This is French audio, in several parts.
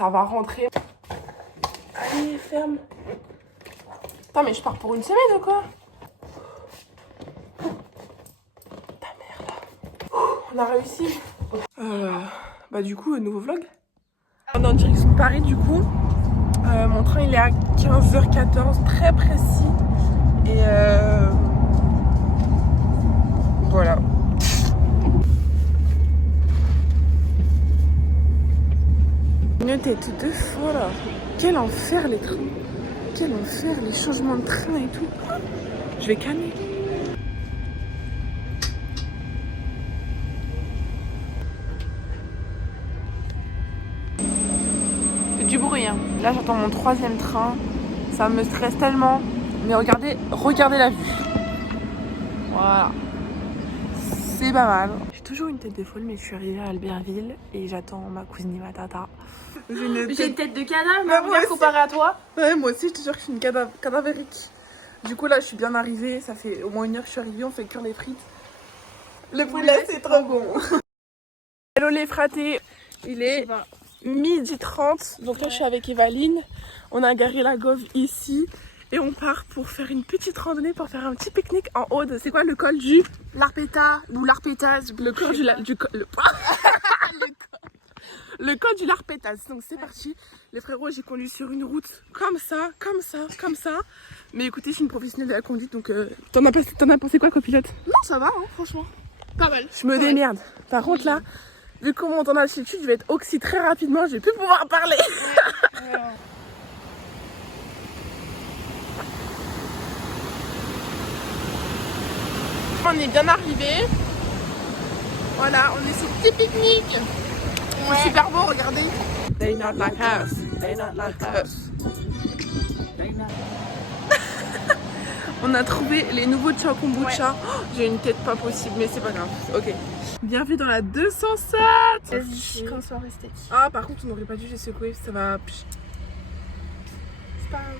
ça va rentrer. Allez, ferme. Attends, mais je pars pour une semaine ou quoi? Ta mère là. On a réussi. Bah du coup, nouveau vlog. On est en direction de Paris du coup. Mon train il est à 15h14, très précis. Et voilà. Une tête de folle. Quel enfer les trains. Quel enfer les changements de train et tout. Je vais canner. Du bruit hein. Là j'entends mon 3e train. Ça me stresse tellement. Mais regardez la vue. Voilà. C'est pas mal. J'ai toujours une tête de folle, mais je suis arrivée à Albertville et j'attends ma cousine et ma tata. J'ai une tête de cadavre, mais regarde comparé à toi. Ouais, moi aussi, je te jure que je suis une cadavérique. Du coup, là, je suis bien arrivée. Ça fait au moins 1 heure que je suis arrivée. On fait cuire les frites. Le poulet, c'est trop bon. Hello les fratés. Il est 12h30. Donc là, je suis avec Evaline. On a garé la Gove ici. Et on part pour faire une petite randonnée, pour faire un petit pique-nique en haut de... C'est quoi le col du... L'Arpeta ou l'Arpétaz. Le col du... Le col du Larpétaz. Donc c'est parti. Les frérots, j'ai conduit sur une route comme ça. Mais écoutez, je suis une professionnelle de la conduite, donc t'en as pensé quoi, copilote? Non, ça va, hein, franchement. Pas mal. Je me démerde. Par contre là, vu qu'on monte en altitude, je vais être oxy très rapidement, je vais plus pouvoir parler. On est bien arrivé. Voilà, on est sur le petit pique-nique. C'est super beau, regardez. They not like us. They not like us. On a trouvé les nouveaux Chao Kombucha. Oh, j'ai une tête pas possible, mais c'est pas grave. Ok. Bienvenue dans la 207. Vas-y, qu'on soit resté. Ah, par contre, on n'aurait pas dû les secouer, ça va. C'est pas grave.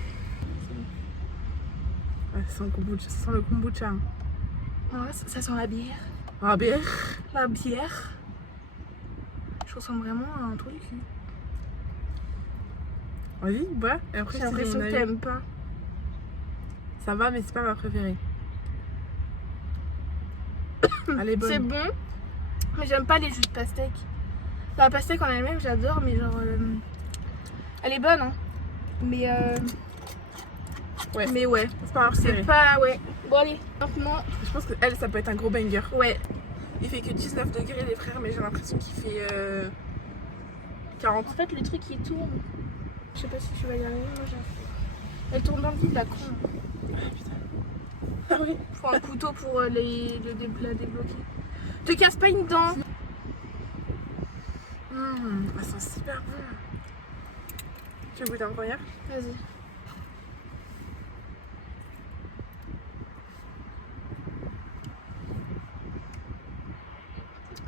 Ouais, ça sent le kombucha. Hein. Ouais, ça sent la bière. Ah, bière. La bière. Je ressemble vraiment à un trou du cul. Vas-y, bois. Et après, j'ai l'impression que t'aimes pas. Ça va, mais c'est pas ma préférée. Elle est bonne. C'est bon, mais j'aime pas les jus de pastèque. La pastèque en elle-même, j'adore, mais genre. Elle est bonne, hein. Mais ouais. Mais ouais. C'est pas ma préférée. C'est pas. Ouais. Bon, allez, maintenant. Je pense que elle, ça peut être un gros banger. Ouais. Il fait que 19 degrés, les frères, mais j'ai l'impression qu'il fait 40. En fait, le truc il tourne. Je sais pas si tu vas y arriver. Moi, elle tourne dans le vide, la con. Ah putain. Ah oui. Faut un couteau pour la débloquer. Te casse pas une dent. Elle sent super bon. Tu veux goûter un première? Vas-y.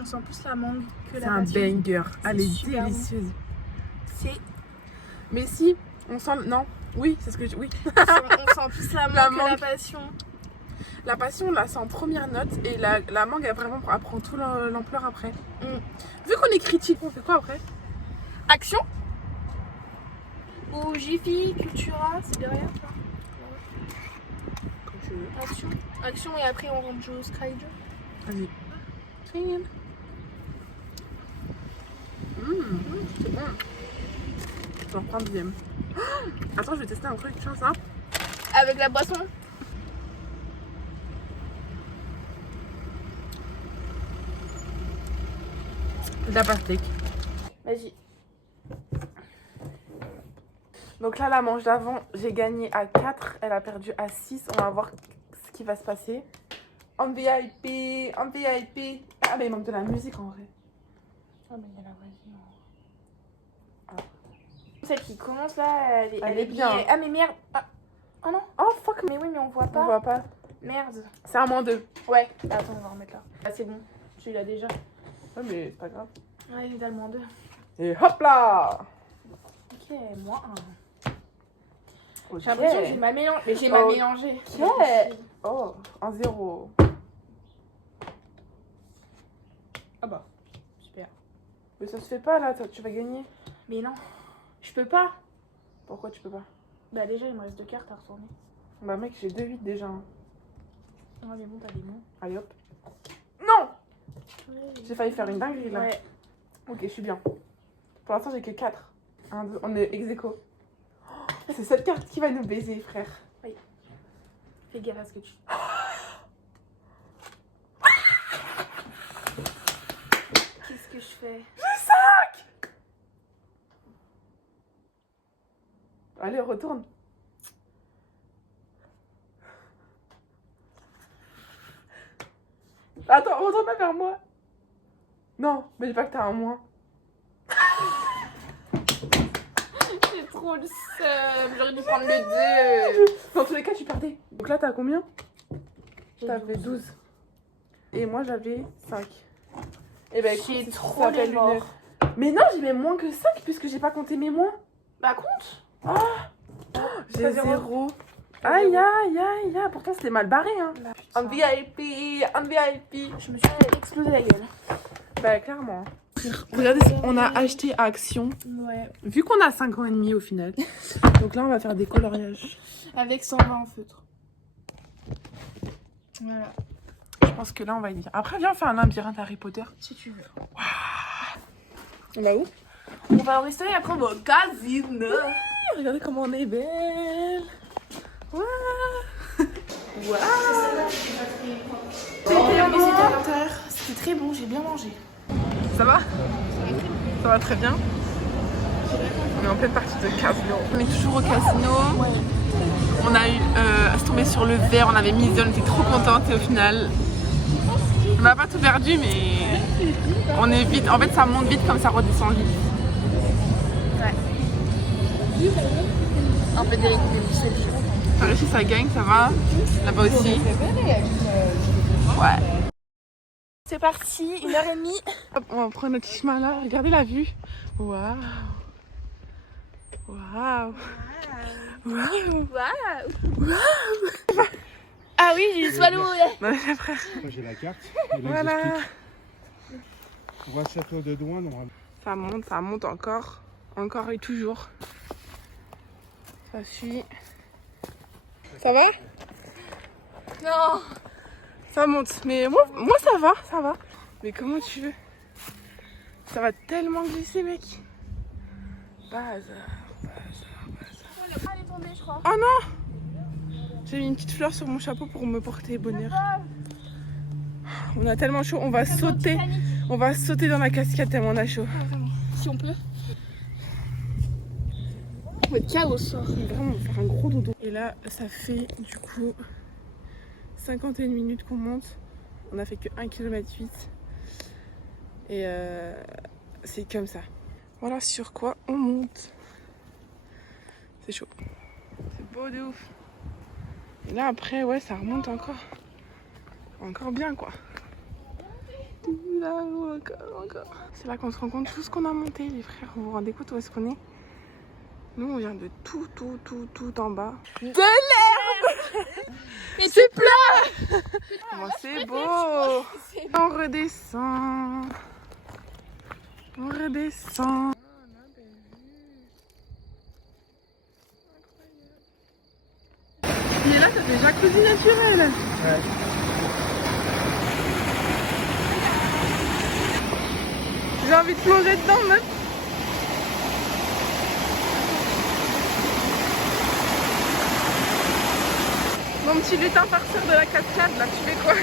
On sent plus la mangue que la passion. C'est un banger. Elle est délicieuse. C'est... Mais si, on sent... Non. Oui, c'est ce que je... Oui. On sent plus la mangue que la passion. La passion, on la sent en première note. Et la mangue, elle prend tout l'ampleur après. Vu qu'on est critique, on fait quoi après? Action. Ou Jiffy, Cultura, c'est derrière toi. Comme tu veux. Action et après on rentre jouer au Skyjo. Vas-y. C'est bon. Je vais en prendre un deuxième. Attends, je vais tester un truc, tu vois ça? Avec la boisson. De la pastèque. Vas-y. Donc là, la manche d'avant, j'ai gagné à 4. Elle a perdu à 6. On va voir ce qui va se passer. En VIP, en VIP. Ah, mais il manque de la musique en vrai. Ah, mais il y a la voisine. Celle qui commence là, elle est bien. Ah, mais merde. Ah. Oh non. Oh fuck. Mais oui, mais on voit pas. On voit pas. Merde. C'est un moins 2. Ouais. Attends, on va remettre là. Ah, c'est bon. Tu l'as déjà. Ouais, mais c'est pas grave. Ouais, j'ai le moins 2. Et hop là. Ok, moins 1. Okay. J'ai l'impression que j'ai mal mélangé. Mais j'ai mal mélangé. Ok. Oh, 1-0. Ah bah, super. Mais ça se fait pas là, tu vas gagner. Mais non. Je peux pas. Pourquoi tu peux pas? Bah déjà il me reste 2 cartes à retourner. Bah mec, j'ai 2 8 déjà. Hein. Ouais mais bon t'as des mots. Allez hop. Non! Ouais. J'ai failli faire une dinguerie là. Ouais. Ok, je suis bien. Pour l'instant, j'ai que 4. 1, 2, on est ex aequo. Oh, c'est cette carte qui va nous baiser, frère. Fais gaffe à ce que tu fais. Qu'est-ce que je fais? J'ai 5! Allez, retourne. Attends, retourne pas vers moi. Non, mais dis pas que t'as un moins. J'ai trop le seum. J'aurais dû prendre le 2. Dans tous les cas, tu perdais. Donc là, t'as combien? J'ai T'avais 12. 12. Et moi, j'avais 5. Et ben écoute, J'ai c'est trop ça s'appelle les morts. une heure. Mais non, j'ai même moins que 5 puisque j'ai pas compté mes moins. Bah compte. J'ai T'as 0. Aïe, aïe, aïe, aïe. Pourtant, c'était mal barré, hein. Bah, Un VIP, un VIP. Je me suis explosé la gueule. Bah, clairement. Regardez, on a acheté à Action. Ouais. Vu qu'on a 5 ans et demi au final. Donc là, on va faire des coloriages. Avec 120 en feutre. Voilà. Je pense que là, on va y dire. Après, viens, on fait un labyrinthe Harry Potter. Si tu veux. On va où? On va au restaurant et après on va au casino. Regardez comment on est belle. Waouh. Waouh. C'était à 20h. C'était très bon, j'ai bien mangé. Ça va? Ça va très bien. On est en pleine partie de casino. On est toujours au casino. On a eu à se tomber sur le verre, on avait misé, on était trop contente et au final, on n'a pas tout perdu mais on est vite. En fait, ça monte vite comme ça redescend vite. Ouais. Un peu d'Éric Dembélé. Ça réussit, ça gagne, ça va. Là-bas aussi. Ouais. C'est parti, 1h30. Hop, on va prendre notre chemin là. Regardez la vue. Waouh. Waouh. Waouh. Ah oui, j'ai eu swallow. Non, mais frère. Moi j'ai la carte. Et là, Voilà. j'explique. On voit le château de Douin, normalement. Ça monte encore. Encore et toujours. Ça suit. Ça va? Non. Ça monte. Mais moi ça va. Mais comment tu veux? Ça va tellement glisser, mec. Bazar. Elle est tombée, je crois. Oh non! J'ai mis une petite fleur sur mon chapeau pour me porter bonheur. On a tellement chaud, on va sauter. On va sauter dans la cascade tellement on a chaud. Si on peut. On va être chaos, ça. Vraiment, on va faire un gros dodo. Et là, ça fait du coup 51 minutes qu'on monte. On a fait que 1,8 km. Et c'est comme ça. Voilà sur quoi on monte. C'est chaud. C'est beau de ouf. Et là après, ouais, ça remonte encore. Encore bien quoi. Là, encore. C'est là qu'on se rend compte tout ce qu'on a monté, les frères. Vous vous rendez compte où est-ce qu'on est? Nous, on vient de tout en bas. De l'herbe. Et tu pleures. Comment c'est beau. On redescend. On redescend. Et là, ça fait jacuzzi naturel. Ouais. J'ai envie de plonger dedans, meuf. Mon petit lutin farceur de la cascade, là, tu fais quoi?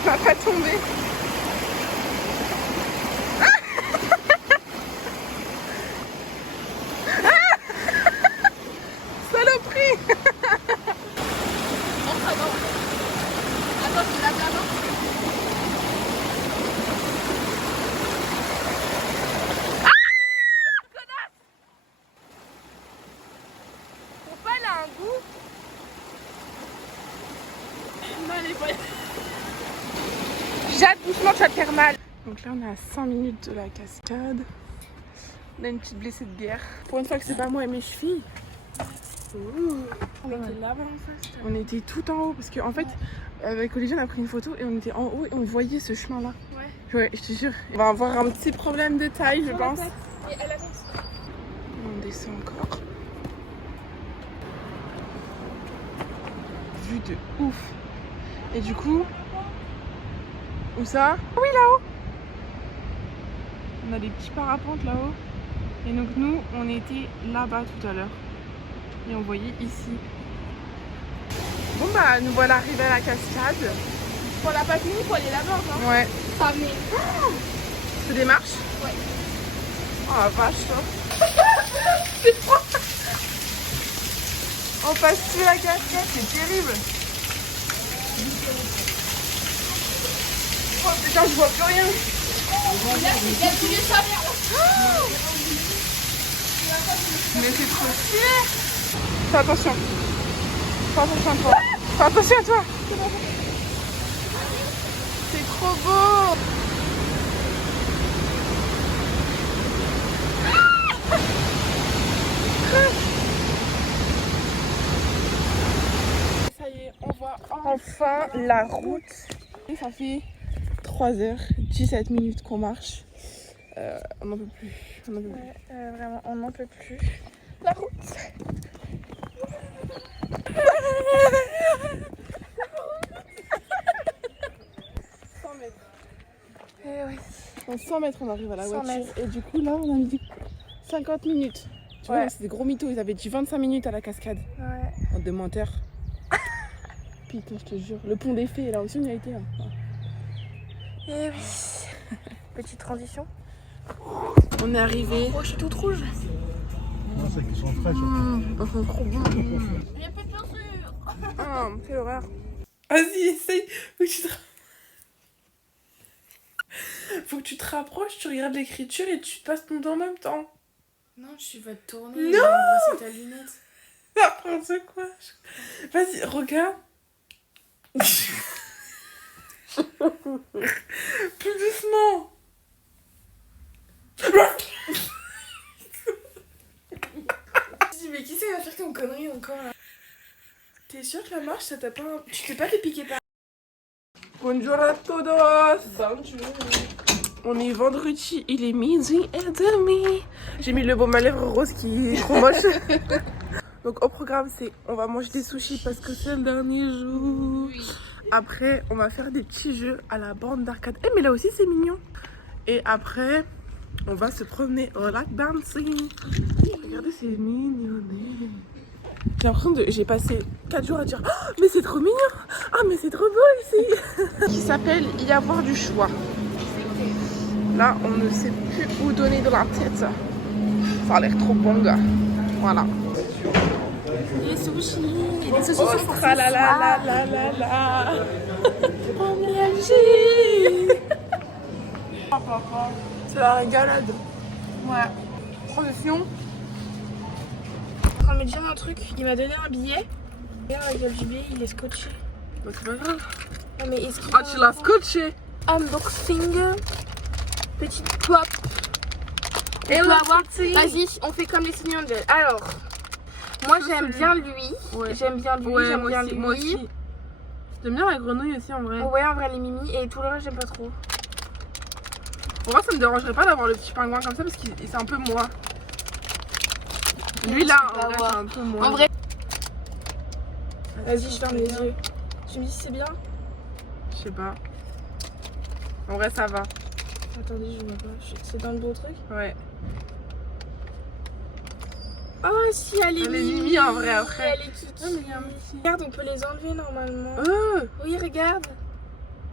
On va pas tomber. Saloperie. Attends, tu l'as bien, non? Jade, doucement, tu vas te faire mal. Donc là, on est à 5 minutes de la cascade. On a une petite blessée de bière. Pour une fois que c'est pas moi et mes chevilles. Ouh. On était là-bas en face. On était tout en haut parce qu'en fait, avec Olivier, on a pris une photo et on était en haut et on voyait ce chemin-là. Ouais. Ouais, je te jure. On va avoir un petit problème de taille, je pense. Et elle a Regardez ça encore. Vue de ouf. Et du coup, où ça? Oui, là-haut. On a des petits parapentes là-haut. Et donc nous, on était là-bas tout à l'heure. Et on voyait ici. Bon bah, nous voilà arrivés à la cascade. On l'a pas fini, faut aller là-bas, hein. Ouais. Ah, mais... C'est des marches? Ouais. Oh la vache, toi. C'est froid. On passe sous la cascade, c'est terrible. Oh putain, je vois plus rien. Il y a tous les chaleurs. Mais c'est trop stylé. Fais attention. Fais attention à toi. Fais attention à toi. C'est trop beau. Ça y est, on voit enfin la route. Et ça fait 3h17 qu'on marche. On n'en peut plus. On n'en peut plus. Ouais, vraiment, on n'en peut plus. La route. 100 mètres. Eh oui. En 100 mètres, on arrive à la 100 voiture. mètres. Et du coup, là, on a mis 50 minutes. Tu vois, c'est des gros mythos. Ils avaient dit 25 minutes à la cascade. Ouais. En de menteurs. Putain, je te jure. Le pont des fées, là aussi, on y a été. Hein. Eh oui. Petite transition. On est arrivé. Oh, je suis toute rouge. Non, c'est qu'ils sont frais surtout. Ils sont trop bons. Il n'y a plus de chaussures. Ah, quelle horreur. Vas-y, essaye. Faut que tu te rapproches, tu regardes l'écriture et tu te passes ton temps en même temps. Non, tu vas te tourner. Non, c'est ta lunette. N'importe quoi. Vas-y, regarde. Plus doucement. Mais qui c'est qui va faire comme connerie encore là? T'es sûr que la marche, ça t'a pas... Tu t'es pas fait piquer par... Bonjour à todos. Bonjour. On est vendredi, il est 12h30. J'ai mis le baume à lèvres rose qui est trop moche. Donc au programme, c'est on va manger des sushis parce que c'est le dernier jour. Oui. Après, on va faire des petits jeux à la bande d'arcade. Eh mais là aussi c'est mignon. Et après, on va se promener au lac Dancing. Regardez, c'est mignonné. J'ai l'impression de... J'ai passé 4 jours à dire oh, mais c'est trop mignon. Ah mais c'est trop beau ici. Qui s'appelle Y avoir du choix. Là, on ne sait plus où donner de la tête. Ça a l'air trop bon, gars. Voilà. Les sushis. Les sushis Oh, sont la la la la la la. OMG. C'est la régalade. Ouais. Transition. Je suis en train de me dire un truc. Il m'a donné un billet. Regarde, avec le billet, il est scotché. Bah, c'est pas grave. Non, mais est-ce qu'il Ah, tu l'as scotché. Unboxing. Petite pop. Et on là, va voir. Vas-y, on fait comme les signaux de... Alors, moi j'aime bien lui. Ouais. J'aime bien lui. Ouais, j'aime moi bien aussi, lui. moi aussi. J'aime bien la grenouille aussi en vrai. Ouais, en vrai, les mimi. Et tout le reste, j'aime pas trop. Pour moi, ça me dérangerait pas d'avoir le petit pingouin comme ça parce que c'est un peu moi. Lui là, en vrai, c'est un peu moi. En vrai. Vas-y, je ferme les yeux. Tu me dis si c'est bien? Je sais pas. En vrai, ça va. Attendez, je vois pas. C'est dans le bon truc? Ouais. Oh, si, elle est Elle est mimi en vrai après. Elle est kiki. Ah, mais il y a un petit. Regarde, on peut les enlever normalement. Oui, regarde.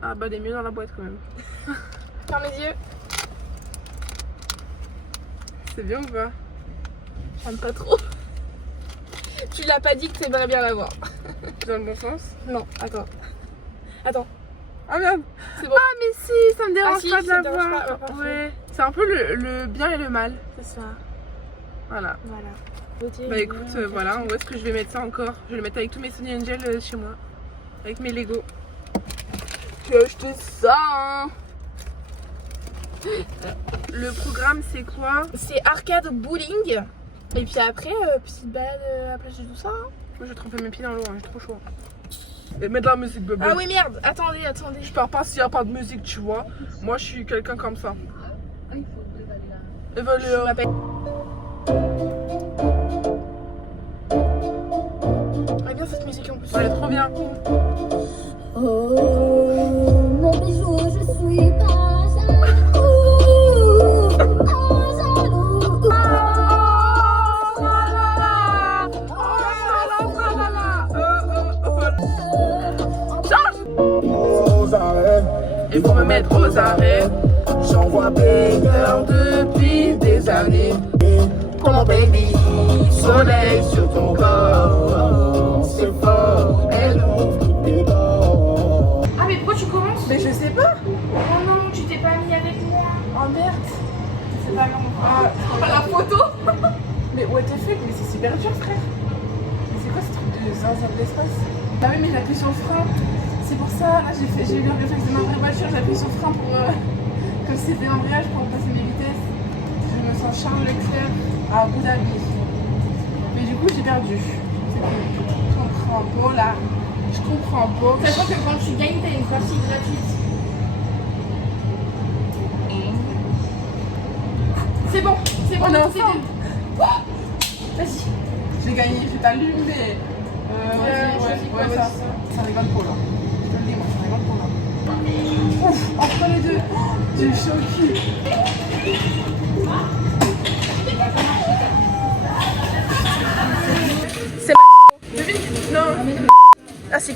Ah bah, elle est mieux dans la boîte quand même. Ferme les yeux. C'est bien ou pas? J'aime pas trop. Tu l'as pas dit que t'aimerais bien l'avoir. Dans le bon sens? Non, attends. Attends. Ah merde! C'est bon. Ah mais si, ça me dérange si, pas de ça te dérange l'avoir. pas, ouais, parfait. Ouais. C'est un peu le bien et le mal. C'est ça. Voilà. Voilà. Beauté, Bah écoute, lumière, voilà, où est-ce que je vais mettre ça encore? Je vais le mettre avec tous mes Sony Angel chez moi. Avec mes Lego. J'ai acheté ça hein. Le programme c'est quoi? C'est arcade bowling. Et puis après, petite balade à la plage de tout ça. Hein. Moi je vais tremper mes pieds dans l'eau, hein, j'ai trop chaud. Et mettre de la musique bébé. Ah oui, merde. Attendez. Je pars pas s'il n'y a pas de musique, tu vois. Moi je suis quelqu'un comme ça. Et Je m'appelle. Ah bien cette musique en plus. Elle est trop bien. Oh, mon bijou, je suis pas jaloux. Pas jaloux. Aux arrêts, Il faut me mettre aux arrêts. j'envoie peur depuis des années. Comme baby, soleil sur ton corps, c'est fort, elle ouvre toutes les portes. Ah mais pourquoi tu commences? Mais je sais pas. Oh non, tu t'es pas mis avec moi. Oh merde. C'est pas grave. La photo. Mais what the fuck, mais c'est super dur frère. Mais c'est quoi ce truc de zinzin de l'espace? Ah oui mais j'ai appuyé sur le frein. C'est pour ça, là j'ai eu le réflexe de ma vraie voiture, j'ai appuyé sur le frein pour comme si c'était un embrayage pour passer mes vitesses. Je me sens Charles Leclerc à Abu Dhabi. Mais du coup j'ai perdu. C'est bon. Je comprends pas là. Je comprends pas. Sachant que quand tu gagnes, t'as une partie gratuite. C'est bon, c'est bon, On est c'est ensemble. bon. Quoi? Vas-y. J'ai gagné, je t'allume mais... choisis quoi, ouais, ça rigole pas là. Je te le dis moi, ça rigole pas là. Ouf, entre les deux, j'ai chaud au cul. C'est ma... Devine. Non. Ah c'est...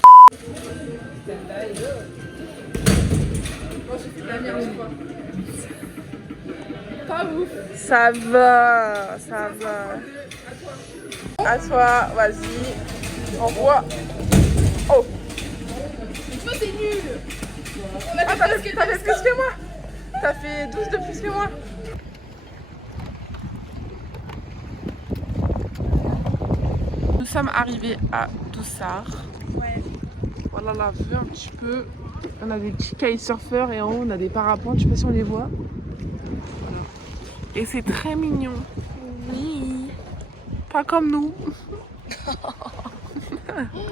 Moi j'ai fait de la merde je crois. Pas ouf. Ça va, ça va. À toi, vas-y. Envoie. Oh. Toi t'es nul. Ah, t'as fait plus que moi. T'as fait 12 de plus que moi. Nous sommes arrivés à Doussar. Ouais. Voilà la vue un petit peu. On a des petits kitesurfers et en haut on a des parapentes, je sais pas si on les voit. Voilà. Et c'est très mignon. Oui. Pas comme nous.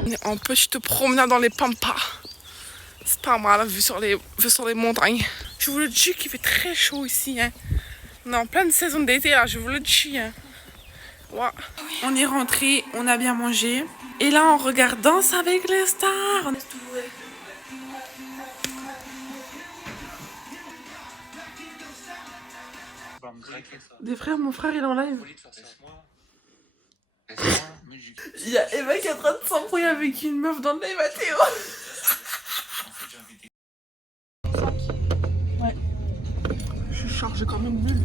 On est en petite promenade dans les pampas. C'est pas mal, vue sur les montagnes. Je vous le dis qu'il fait très chaud ici. Hein. On est en pleine saison d'été là, je vous le dis. Hein. Ouais. On est rentré, on a bien mangé. Et là on regarde Danse avec les stars. Des frères, mon frère il est en live. Il y a Eva qui est en train de s'embrouiller avec une meuf dans le live à Théo. Ouais. Je suis chargée comme une bulle.